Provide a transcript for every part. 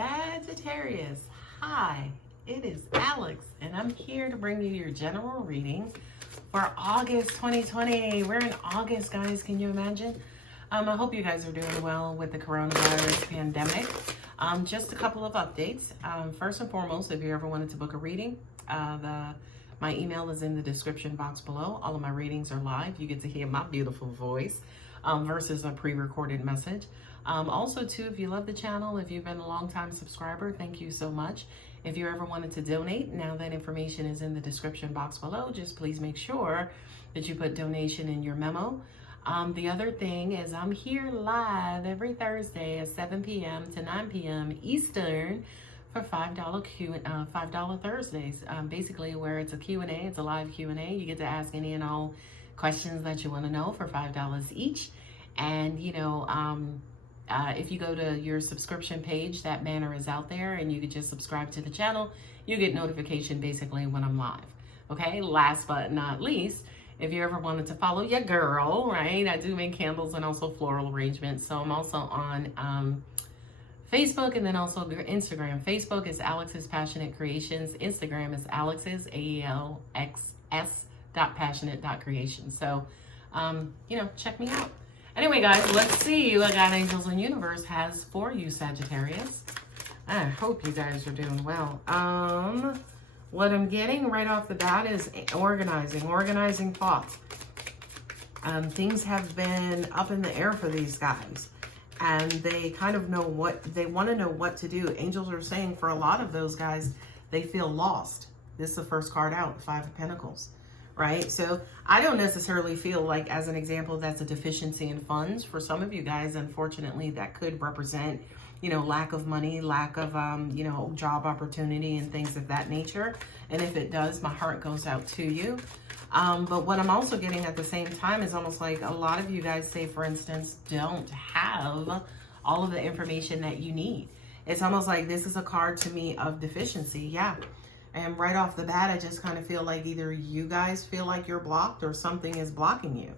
Sagittarius, hi, it is Alex, and I'm here to bring you your general reading for August 2020. We're in August, guys. Can you imagine? I hope you guys are doing well with the coronavirus pandemic. Just a couple of updates. First and foremost, if you ever wanted to book a reading, my email is in the description box below. All of my readings are live. You get to hear my beautiful voice versus a pre-recorded message. Also, too, if you love the channel, if you've been a long-time subscriber, thank you so much. If you ever wanted to donate, now that information is in the description box below, just please make sure that you put donation in your memo. The other thing is I'm here live every Thursday at 7 p.m. to 9 p.m. Eastern for $5 Thursdays. Basically, where it's a Q&A, it's a live Q&A. You get to ask any and all questions that you want to know for $5 each. And, if you go to your subscription page, that banner is out there, and you could just subscribe to the channel. You get notification basically when I'm live. Okay, last but not least, if you ever wanted to follow your girl, right? I do make candles and also floral arrangements. So I'm also on Facebook and then also Instagram. Facebook is Alex's Passionate Creations. Instagram is Alex's, ALXS.passionate.creation. So, check me out. Anyway, guys, let's see what God, Angels, and Universe has for you, Sagittarius. I hope you guys are doing well. What I'm getting right off the bat is organizing thoughts. Things have been up in the air for these guys, and they kind of know they want to know what to do. Angels are saying for a lot of those guys, they feel lost. This is the first card out, Five of Pentacles. Right? So I don't necessarily feel like, as an example, that's a deficiency in funds. For some of you guys, unfortunately, that could represent, lack of money, lack of, job opportunity and things of that nature. And if it does, my heart goes out to you. But what I'm also getting at the same time is almost like a lot of you guys, say, for instance, don't have all of the information that you need. It's almost like this is a card to me of deficiency. Yeah. And right off the bat, I just kind of feel like either you guys feel like you're blocked or something is blocking you.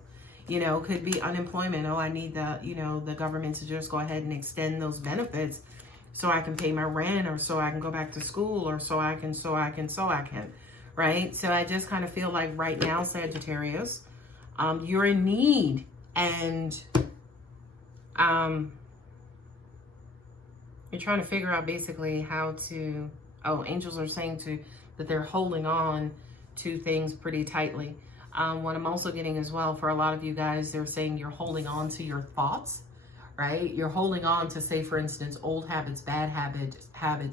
Could be unemployment. Oh, I need the government to just go ahead and extend those benefits so I can pay my rent, or so I can go back to school, or so I can, right? So I just kind of feel like right now, Sagittarius, you're in need, and you're trying to figure out basically how to. Oh, angels are saying that they're holding on to things pretty tightly. What I'm also getting as well, for a lot of you guys, they're saying you're holding on to your thoughts, right? You're holding on to, say, for instance, old habits, bad habits,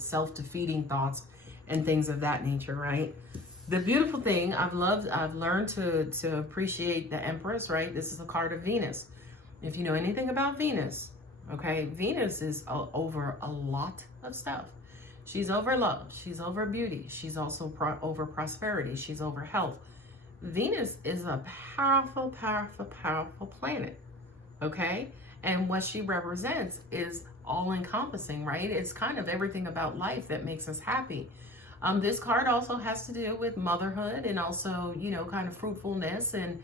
self-defeating thoughts, and things of that nature, right? The beautiful thing, I've learned to appreciate the Empress, right? This is a card of Venus. If you know anything about Venus, okay, Venus is over a lot of stuff. She's over love. She's over beauty. She's also over prosperity. She's over health. Venus is a powerful, powerful, powerful planet, okay? And what she represents is all-encompassing, right? It's kind of everything about life that makes us happy. This card also has to do with motherhood, and also, kind of fruitfulness, and,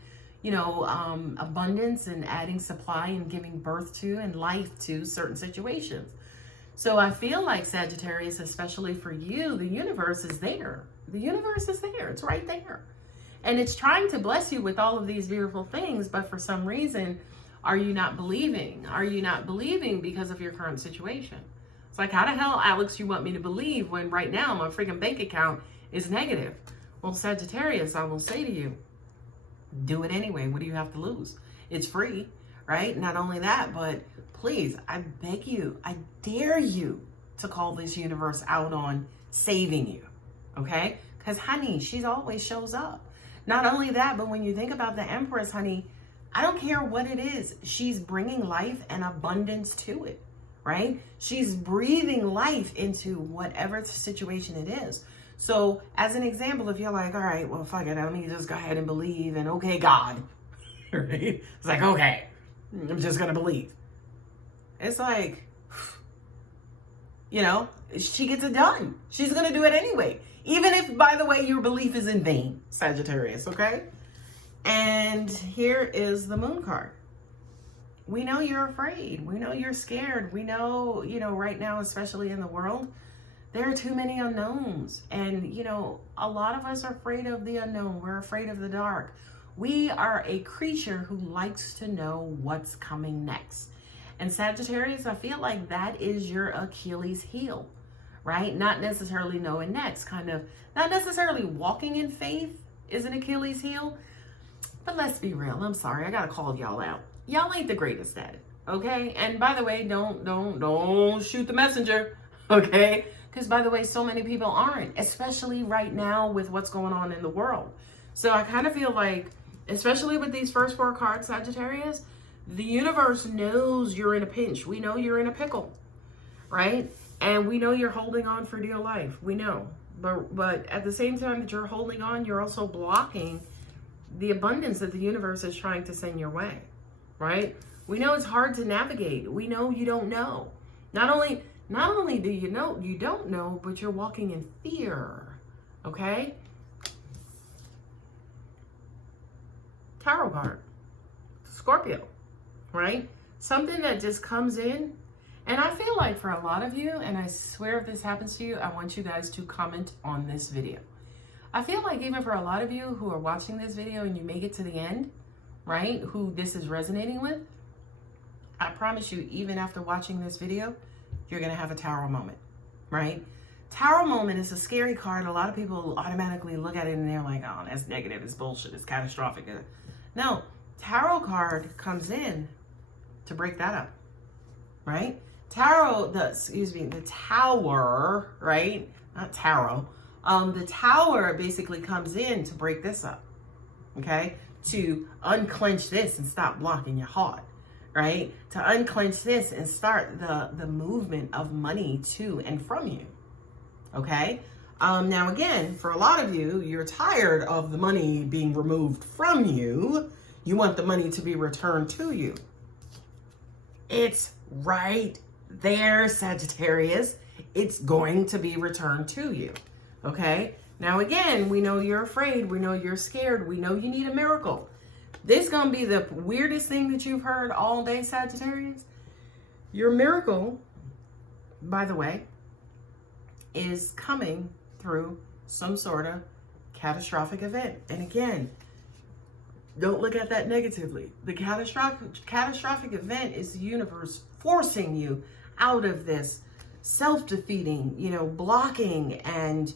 abundance, and adding supply and giving birth to and life to certain situations. So I feel like, Sagittarius, especially for you, the universe is there. The universe is there. It's right there. And it's trying to bless you with all of these beautiful things, but for some reason, are you not believing? Are you not believing because of your current situation? It's like, how the hell, Alex, you want me to believe when right now my freaking bank account is negative? Well, Sagittarius, I will say to you, do it anyway. What do you have to lose? It's free, right? Not only that, but please, I beg you, I dare you to call this universe out on saving you, okay? Because, honey, she always shows up. Not only that, but when you think about the Empress, honey, I don't care what it is. She's bringing life and abundance to it, right? She's breathing life into whatever situation it is. So, as an example, if you're like, all right, well, fuck it, let me just go ahead and believe, and okay, God, right? It's like, okay, I'm just going to believe. It's like, she gets it done. She's going to do it anyway. Even if, by the way, your belief is in vain, Sagittarius, okay? And here is the Moon card. We know you're afraid. We know you're scared. We know, right now, especially in the world, there are too many unknowns. And, a lot of us are afraid of the unknown. We're afraid of the dark. We are a creature who likes to know what's coming next. And Sagittarius, I feel like that is your Achilles heel, right? Not necessarily knowing next, not necessarily walking in faith is an Achilles heel. But let's be real. I'm sorry. I got to call y'all out. Y'all ain't the greatest at it. Okay. And by the way, don't shoot the messenger. Okay. Because by the way, so many people aren't, especially right now with what's going on in the world. So I kind of feel like, especially with these first 4 cards, Sagittarius, the universe knows you're in a pinch. We know you're in a pickle, right? And we know you're holding on for dear life. We know. But at the same time that you're holding on, you're also blocking the abundance that the universe is trying to send your way, right? We know it's hard to navigate. We know you don't know. Not only do you know you don't know, but you're walking in fear, okay? Tarot card, Scorpio, right? Something that just comes in. And I feel like for a lot of you, and I swear if this happens to you, I want you guys to comment on this video. I feel like even for a lot of you who are watching this video and you make it to the end, right, who this is resonating with, I promise you, even after watching this video, you're going to have a tarot moment, right? Tarot moment is a scary card. A lot of people automatically look at it and they're like, oh, that's negative, it's bullshit, it's catastrophic. No, tarot card comes in to break that up, right? The tower, right? Not tarot. The tower basically comes in to break this up, okay? To unclench this and stop blocking your heart, right? To unclench this and start the movement of money to and from you, okay? Now again, for a lot of you, you're tired of the money being removed from you. You want the money to be returned to you. It's right there, Sagittarius. It's going to be returned to you. Okay. Now, again, we know you're afraid. We know you're scared. We know you need a miracle. This is going to be the weirdest thing that you've heard all day, Sagittarius. Your miracle, by the way, is coming through some sort of catastrophic event. And again, don't look at that negatively. The catastrophic event is the universe forcing you out of this self-defeating, blocking and,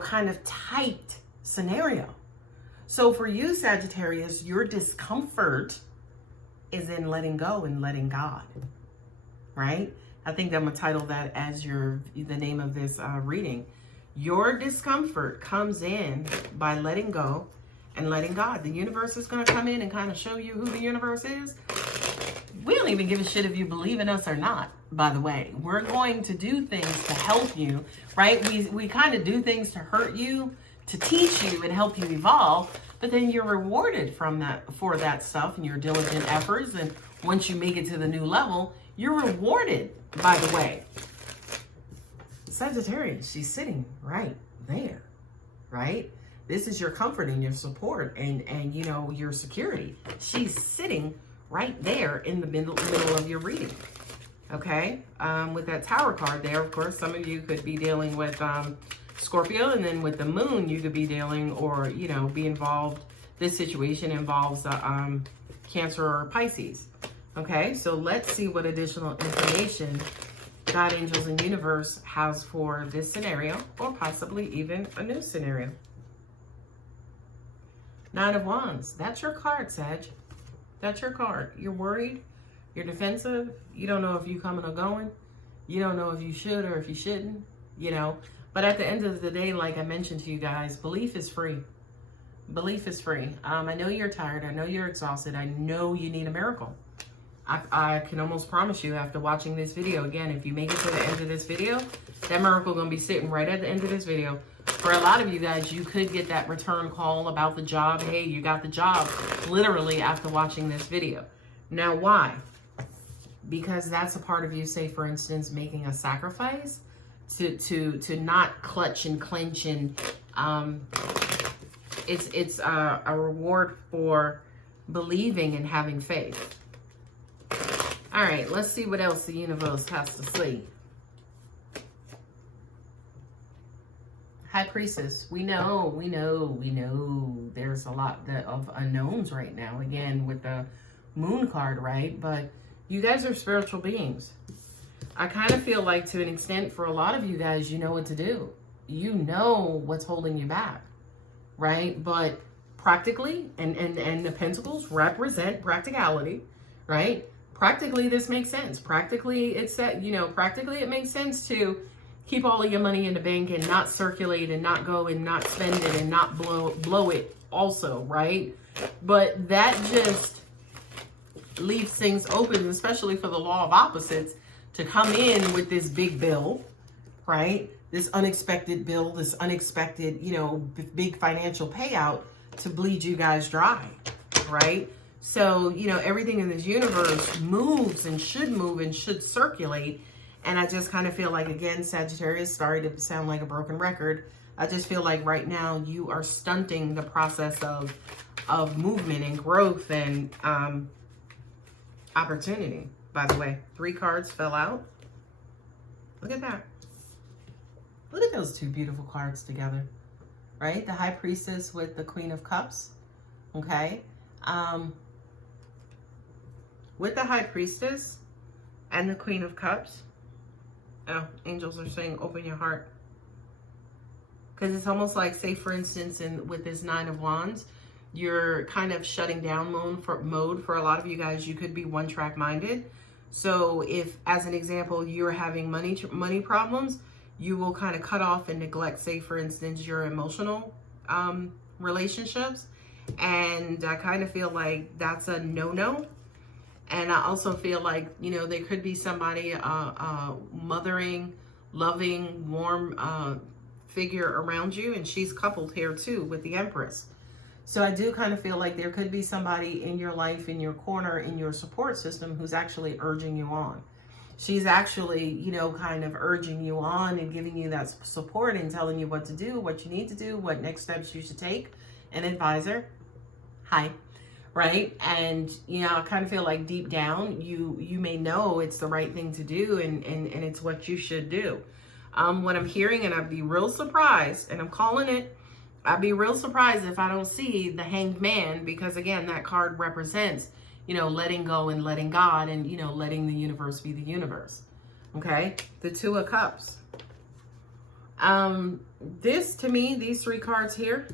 kind of tight scenario. So for you, Sagittarius, your discomfort is in letting go and letting God, right? I think I'm going to title that as the name of this reading. Your discomfort comes in by letting go and letting God. The universe is going to come in and kind of show you who the universe is. We don't even give a shit if you believe in us or not, by the way. We're going to do things to help you, right? We kind of do things to hurt you, to teach you and help you evolve, but then you're rewarded for that stuff and your diligent efforts. And once you make it to the new level, you're rewarded, by the way. Sagittarius, she's sitting right there, right? This is your comfort and your support and your security. She's sitting right there in the middle of your reading. Okay, with that Tower card there, of course, some of you could be dealing with Scorpio, and then with the Moon, you could be dealing or, be involved. This situation involves Cancer or Pisces. Okay, so let's see what additional information God, angels, and universe has for this scenario, or possibly even a new scenario. 9 of Wands. That's your card, Sag. That's your card. You're worried. You're defensive. You don't know if you're coming or going. You don't know if you should or if you shouldn't, But at the end of the day, like I mentioned to you guys, belief is free. Belief is free. I know you're tired. I know you're exhausted. I know you need a miracle. I can almost promise you after watching this video, again, if you make it to the end of this video, that miracle going to be sitting right at the end of this video. For a lot of you guys, you could get that return call about the job. Hey, you got the job, literally after watching this video. Now, why? Because that's a part of you, say, for instance, making a sacrifice to not clutch and clench, and it's a reward for believing and having faith. All right, let's see what else the universe has to say. High Priestess. We know there's a lot of unknowns right now, again, with the Moon card, right? But you guys are spiritual beings. I kind of feel like, to an extent, for a lot of you guys, you know what to do. You know what's holding you back, right? But practically, and the Pentacles represent practicality, right? Practically, this makes sense. Practically, it's that, practically it makes sense to keep all of your money in the bank and not circulate and not go and not spend it and not blow it also, right? But that just leaves things open, especially for the law of opposites, to come in with this big bill, right? This unexpected bill, this unexpected, big financial payout to bleed you guys dry, right? So, everything in this universe moves and should circulate. And I just kind of feel like, again, Sagittarius, sorry to sound like a broken record, I just feel like right now you are stunting the process of movement and growth and opportunity. By the way, 3 cards fell out. Look at that. Look at those 2 beautiful cards together, right? The High Priestess with the Queen of Cups, okay? With the High Priestess and the Queen of Cups, oh, angels are saying, open your heart. Because it's almost like, say, for instance, with this 9 of Wands, you're kind of shutting down mode for a lot of you guys. You could be one-track minded. So if, as an example, you're having money problems, you will kind of cut off and neglect, say, for instance, your emotional relationships. And I kind of feel like that's a no-no. And I also feel like, there could be somebody, mothering, loving, warm figure around you. And she's coupled here too with the Empress. So I do kind of feel like there could be somebody in your life, in your corner, in your support system who's actually urging you on. She's actually, kind of urging you on and giving you that support and telling you what to do, what you need to do, what next steps you should take. An advisor. Hi. Right? And, I kind of feel like deep down, you may know it's the right thing to do and it's what you should do. What I'm hearing, and I'd be real surprised, and I'm calling it, I'd be real surprised if I don't see the Hanged Man, because again, that card represents, letting go and letting God and, letting the universe be the universe. Okay? The 2 of Cups. This, to me, these 3 cards here,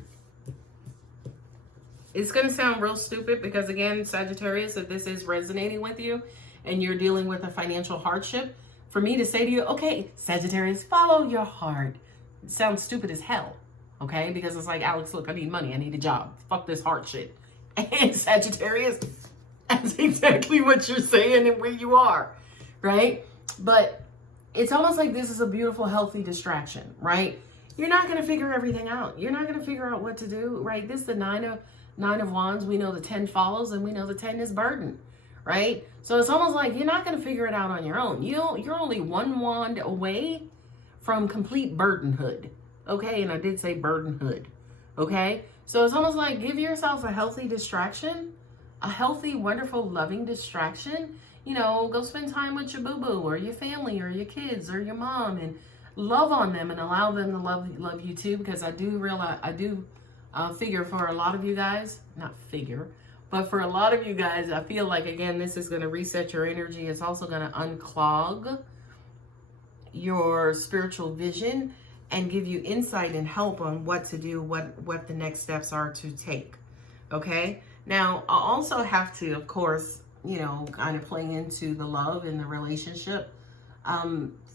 it's going to sound real stupid because, again, Sagittarius, if this is resonating with you and you're dealing with a financial hardship, for me to say to you, okay, Sagittarius, follow your heart. It sounds stupid as hell, okay? Because it's like, Alex, look, I need money. I need a job. Fuck this heart shit. And Sagittarius, that's exactly what you're saying and where you are, right? But it's almost like this is a beautiful, healthy distraction, right? You're not going to figure everything out. You're not going to figure out what to do, right? This is the 9 of Wands. We know the 10 follows, and we know the 10 is burden, right? So it's almost like you're not going to figure it out on your own. You're only 1 wand away from complete burdenhood, okay? And I did say burdenhood, okay? So it's almost like give yourself a healthy distraction, a healthy, wonderful, loving distraction. Go spend time with your boo-boo or your family or your kids or your mom and love on them and allow them to love you too, because I do realize, figure for a lot of you guys, not figure, but for a lot of you guys, I feel like, again, this is going to reset your energy. It's also going to unclog your spiritual vision and give you insight and help on what to do, what the next steps are to take. Okay. Now, I also have to, of course, kind of playing into the love and the relationship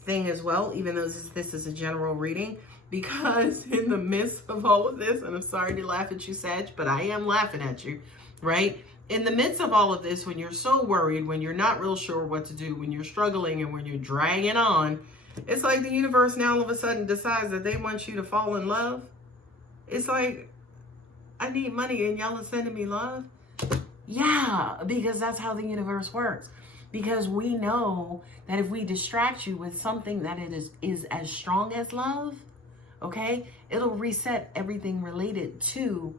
thing as well, even though this is a general reading, because in the midst of all of this, and I'm sorry to laugh at you, Sag, but I am laughing at you, right? In the midst of all of this, when you're so worried, when you're not real sure what to do, when you're struggling and when you're dragging on, it's like the universe now all of a sudden decides that they want you to fall in love. It's like, I need money and y'all are sending me love. Yeah, because that's how the universe works. Because we know that if we distract you with something that it is as strong as love, okay, it'll reset everything related to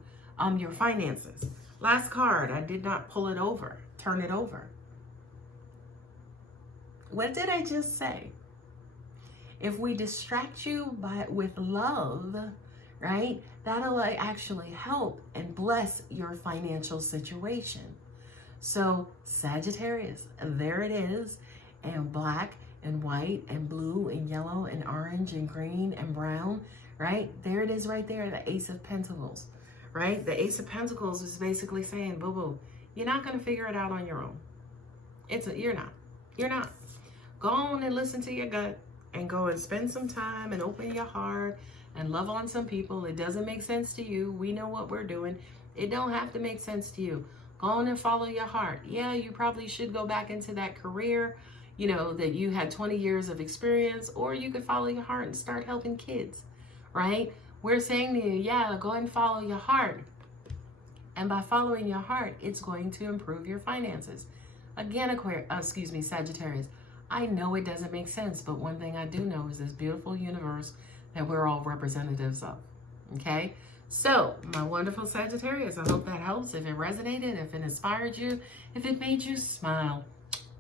your finances. Last card, I did not pull it over, turn it over. What did I just say? If we distract you with love, right, that'll actually help and bless your financial situation. So Sagittarius, there it is, and black and white and blue and yellow and orange and green and brown, right? There it is right there, the Ace of Pentacles, right? The Ace of Pentacles is basically saying, boo-boo, you're not going to figure it out on your own. You're not. Go on and listen to your gut and go and spend some time and open your heart and love on some people. It doesn't make sense to you. We know what we're doing. It don't have to make sense to you. Go on and follow your heart. Yeah, you probably should go back into that career, you know, that you had 20 years of experience, or you could follow your heart and start helping kids, right? We're saying to you, yeah, go and follow your heart. And by following your heart, it's going to improve your finances. Again, Sagittarius, I know it doesn't make sense, but one thing I do know is this beautiful universe that we're all representatives of, okay? So, my wonderful Sagittarius, I hope that helps. If it resonated, if it inspired you, if it made you smile,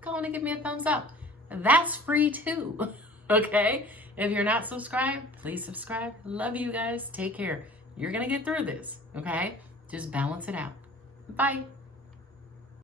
go on and give me a thumbs up. That's free too, okay? If you're not subscribed, please subscribe. Love you guys. Take care. You're going to get through this, okay? Just balance it out. Bye.